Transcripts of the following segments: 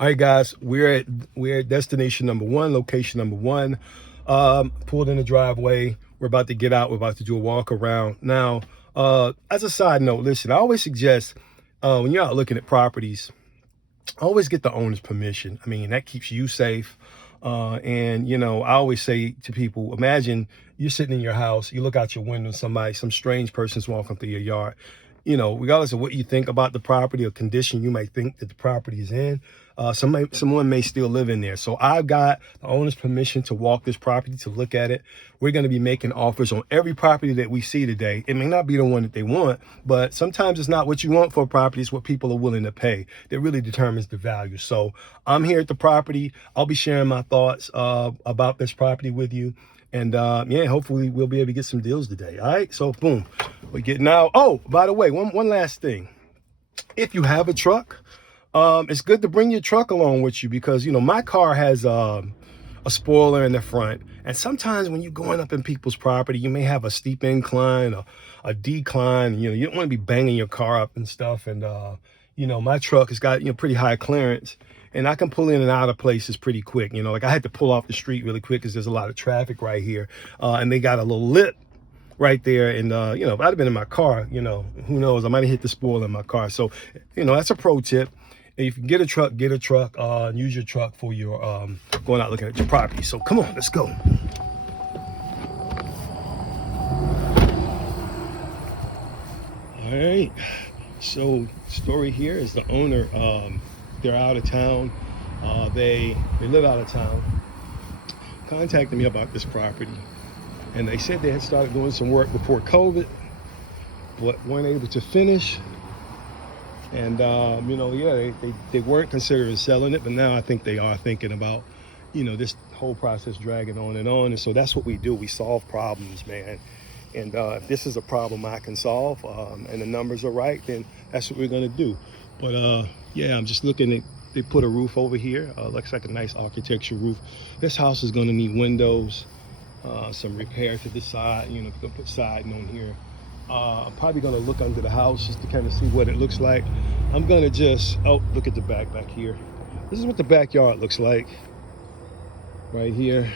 All right, guys, we're at destination number one, location number one. Pulled in the driveway. We're about to get out. We're about to do a walk around. Now, as a side note, listen, I always suggest when you're out looking at properties, always get the owner's permission. I mean, that keeps you safe. And I always say to people, imagine you're sitting in your house, you look out your window, some strange person's walking through your yard. Regardless of what you think about the property or condition you might think that the property is in, someone may still live in there. So I've got the owner's permission to walk this property, to look at it. We're going to be making offers on every property that we see today. It may not be the one that they want, but sometimes it's not what you want for a property, it's what people are willing to pay that really determines the value. So I'm here at the property. I'll be sharing my thoughts about this property with you. And hopefully we'll be able to get some deals today. All right, so boom, we're getting out. Oh, by the way, one last thing. If you have a truck, it's good to bring your truck along with you because, my car has a spoiler in the front. And sometimes when you're going up in people's property, you may have a steep incline or a decline. You don't want to be banging your car up and stuff. And, my truck has got, pretty high clearance. And I can pull in and out of places pretty quick. Like I had to pull off the street really quick because there's a lot of traffic right here. And they got a little lip right there. And, if I'd have been in my car, who knows? I might have hit the spoiler in my car. So, that's a pro tip. If you can get a truck, and use your truck for your going out looking at your property. So come on, let's go. All right. So story here is the owner, they're out of town. They live out of town. Contacted me about this property, and they said they had started doing some work before COVID, but weren't able to finish. And they weren't considering selling it, but now I think they are thinking about, this whole process dragging on and on. And so that's what we do. We solve problems, man. And if this is a problem I can solve, and the numbers are right, then that's what we're gonna do. But I'm just looking at, they put a roof over here. Looks like a nice architectural roof. This house is gonna need windows, some repair to the side. You can put siding on here. I'm probably gonna look under the house just to kind of see what it looks like. I'm gonna look at the back here. This is what the backyard looks like right here.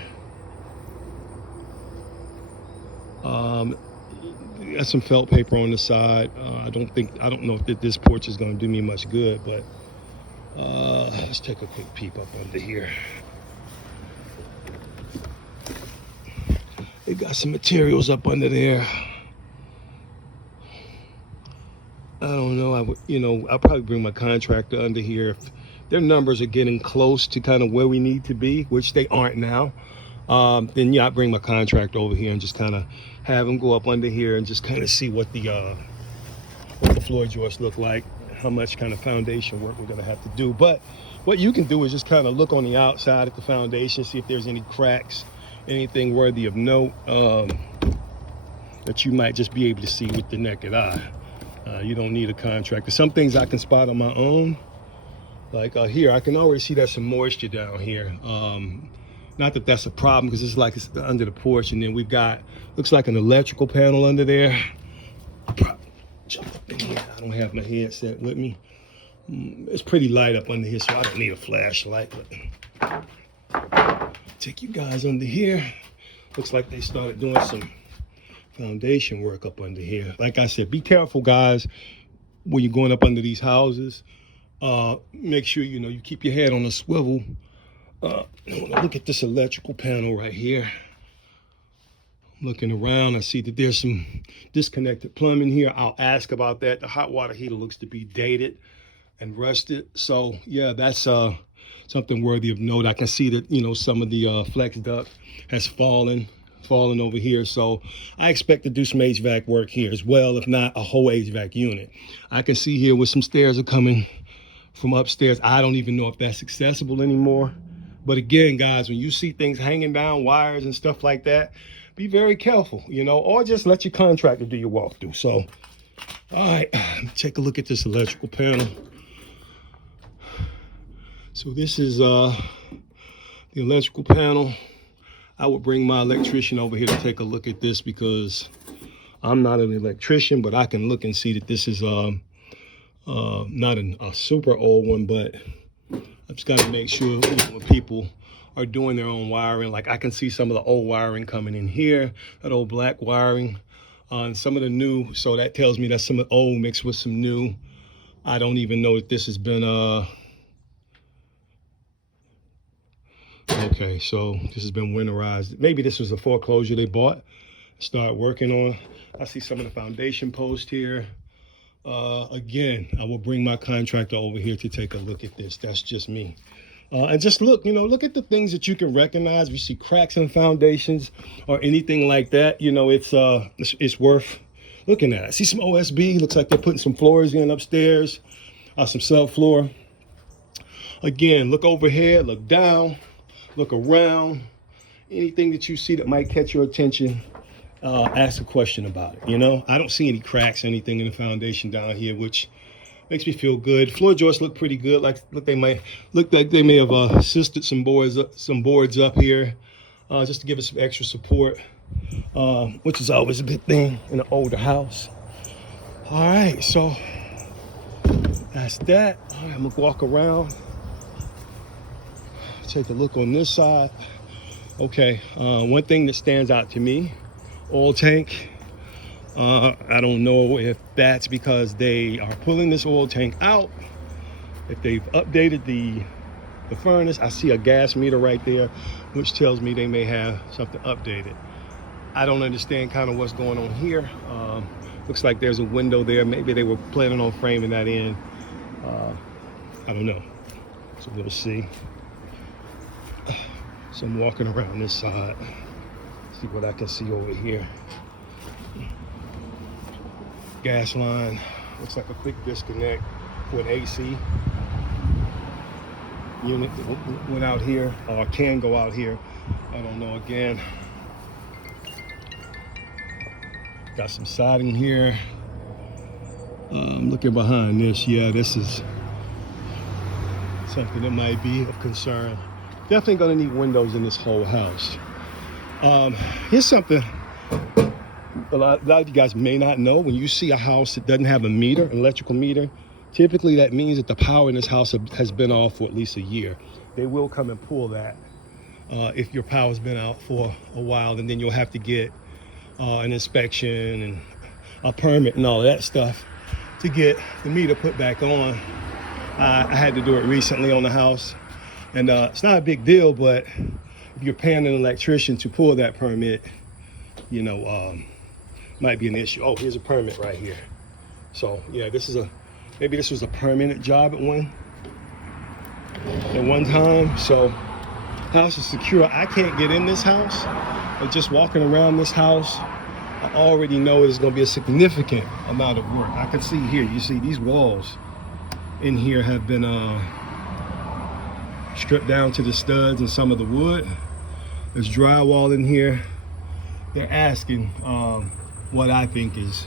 Got some felt paper on the side. I don't know if this porch is gonna do me much good, but let's take a quick peep up under here. They got some materials up under there. I don't know. I'll probably bring my contractor under here if their numbers are getting close to kind of where we need to be, which they aren't now. Then I bring my contractor over here and just kind of have them go up under here and just kind of see what the floor joists look like, how much kind of foundation work we're gonna have to do. But what you can do is just kind of look on the outside at the foundation, see if there's any cracks, anything worthy of note that you might just be able to see with the naked eye. You don't need a contractor. Some things I can spot on my own. Like here, I can already see there's some moisture down here. Not that that's a problem because it's under the porch, and then we've got, looks like an electrical panel under there. I'll probably jump up in here. I don't have my headset with me. It's pretty light up under here, so I don't need a flashlight. But take you guys under here. Looks like they started doing some foundation work up under here. Like I said, be careful, guys, when you're going up under these houses. Make sure you keep your head on a swivel. Look at this electrical panel right here. I'm looking around, I see that there's some disconnected plumbing here. I'll ask about that. The hot water heater looks to be dated and rusted. So yeah, that's something worthy of note. I can see that some of the flex duct has fallen over here. So I expect to do some HVAC work here as well, if not a whole HVAC unit. I can see here where some stairs are coming from upstairs. I don't even know if that's accessible anymore. But again, guys, when you see things hanging down, wires and stuff like that, be very careful, or just let your contractor do your walkthrough. So, all right, take a look at this electrical panel. So this is the electrical panel. I would bring my electrician over here to take a look at this because I'm not an electrician, but I can look and see that this is not a super old one, but I've just got to make sure, when people are doing their own wiring, like I can see some of the old wiring coming in here, that old black wiring, and some of the new. So that tells me that some of the old mixed with some new. I don't even know if this has been okay, so this has been winterized. Maybe this was a foreclosure they bought, started working on. I see some of the foundation post here. Again, I will bring my contractor over here to take a look at this. That's just me. And just look, look at the things that you can recognize. If you see cracks in foundations or anything like that, it's worth looking at. I see some OSB. Looks like they're putting some floors in upstairs, some subfloor. Again, look overhead, look down, look around. Anything that you see that might catch your attention, ask a question about it. I don't see any cracks, anything in the foundation down here, which makes me feel good. Floor joists look pretty good. Look like they may have assisted some boards up here, just to give it some extra support, which is always a good thing in an older house. All right, so that's that. All right, I'm gonna walk around, take a look on this side. Okay, one thing that stands out to me, oil tank. I don't know if that's because they are pulling this oil tank out, if they've updated the furnace. I see a gas meter right there, which tells me they may have something updated. I don't understand kind of what's going on here. Looks like there's a window there. Maybe they were planning on framing that in. I don't know. So we'll see. So I'm walking around this side. See what I can see over here. Gas line. Looks like a quick disconnect with AC. Unit went out here, or can go out here. I don't know. Again, got some siding here. Looking behind this, yeah, this is something that might be of concern. Definitely gonna need windows in this whole house. Here's something a lot of you guys may not know. When you see a house that doesn't have a meter, an electrical meter, typically that means that the power in this house has been off for at least a year. They will come and pull that if your power's been out for a while, and then you'll have to get an inspection and a permit and all of that stuff to get the meter put back on. I had to do it recently on the house, and it's not a big deal, but if you're paying an electrician to pull that permit, might be an issue. Oh, here's a permit right here. So yeah, maybe this was a permanent job at one time. So house is secure. I can't get in this house, but just walking around this house, I already know there's going to be a significant amount of work. I can see here, you see these walls in here have been stripped down to the studs and some of the wood. There's drywall in here. They're asking what I think is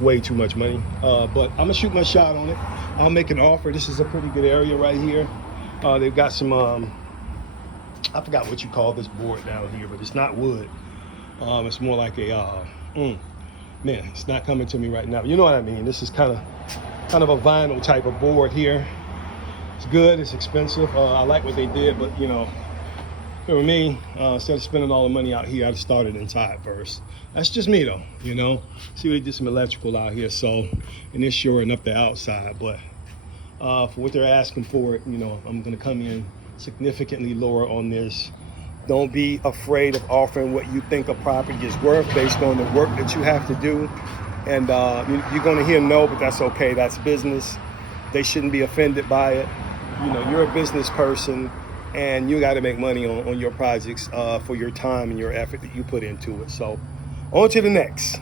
way too much money, but I'm gonna shoot my shot on it. I'll make an offer. This is a pretty good area right here. They've got some I forgot what you call this board down here, but it's not wood. It's more like a man, it's not coming to me right now. You know what I mean? This is kind of a vinyl type of board here. It's good. It's expensive. I like what they did, but for me, instead of spending all the money out here, I'd started inside first. That's just me though, See, they did some electrical out here, so, and they're shoring up the outside, but for what they're asking for it, I'm gonna come in significantly lower on this. Don't be afraid of offering what you think a property is worth based on the work that you have to do. And you're gonna hear no, but that's okay, that's business. They shouldn't be offended by it. You're a business person, and you got to make money on your projects for your time and your effort that you put into it. So on to the next.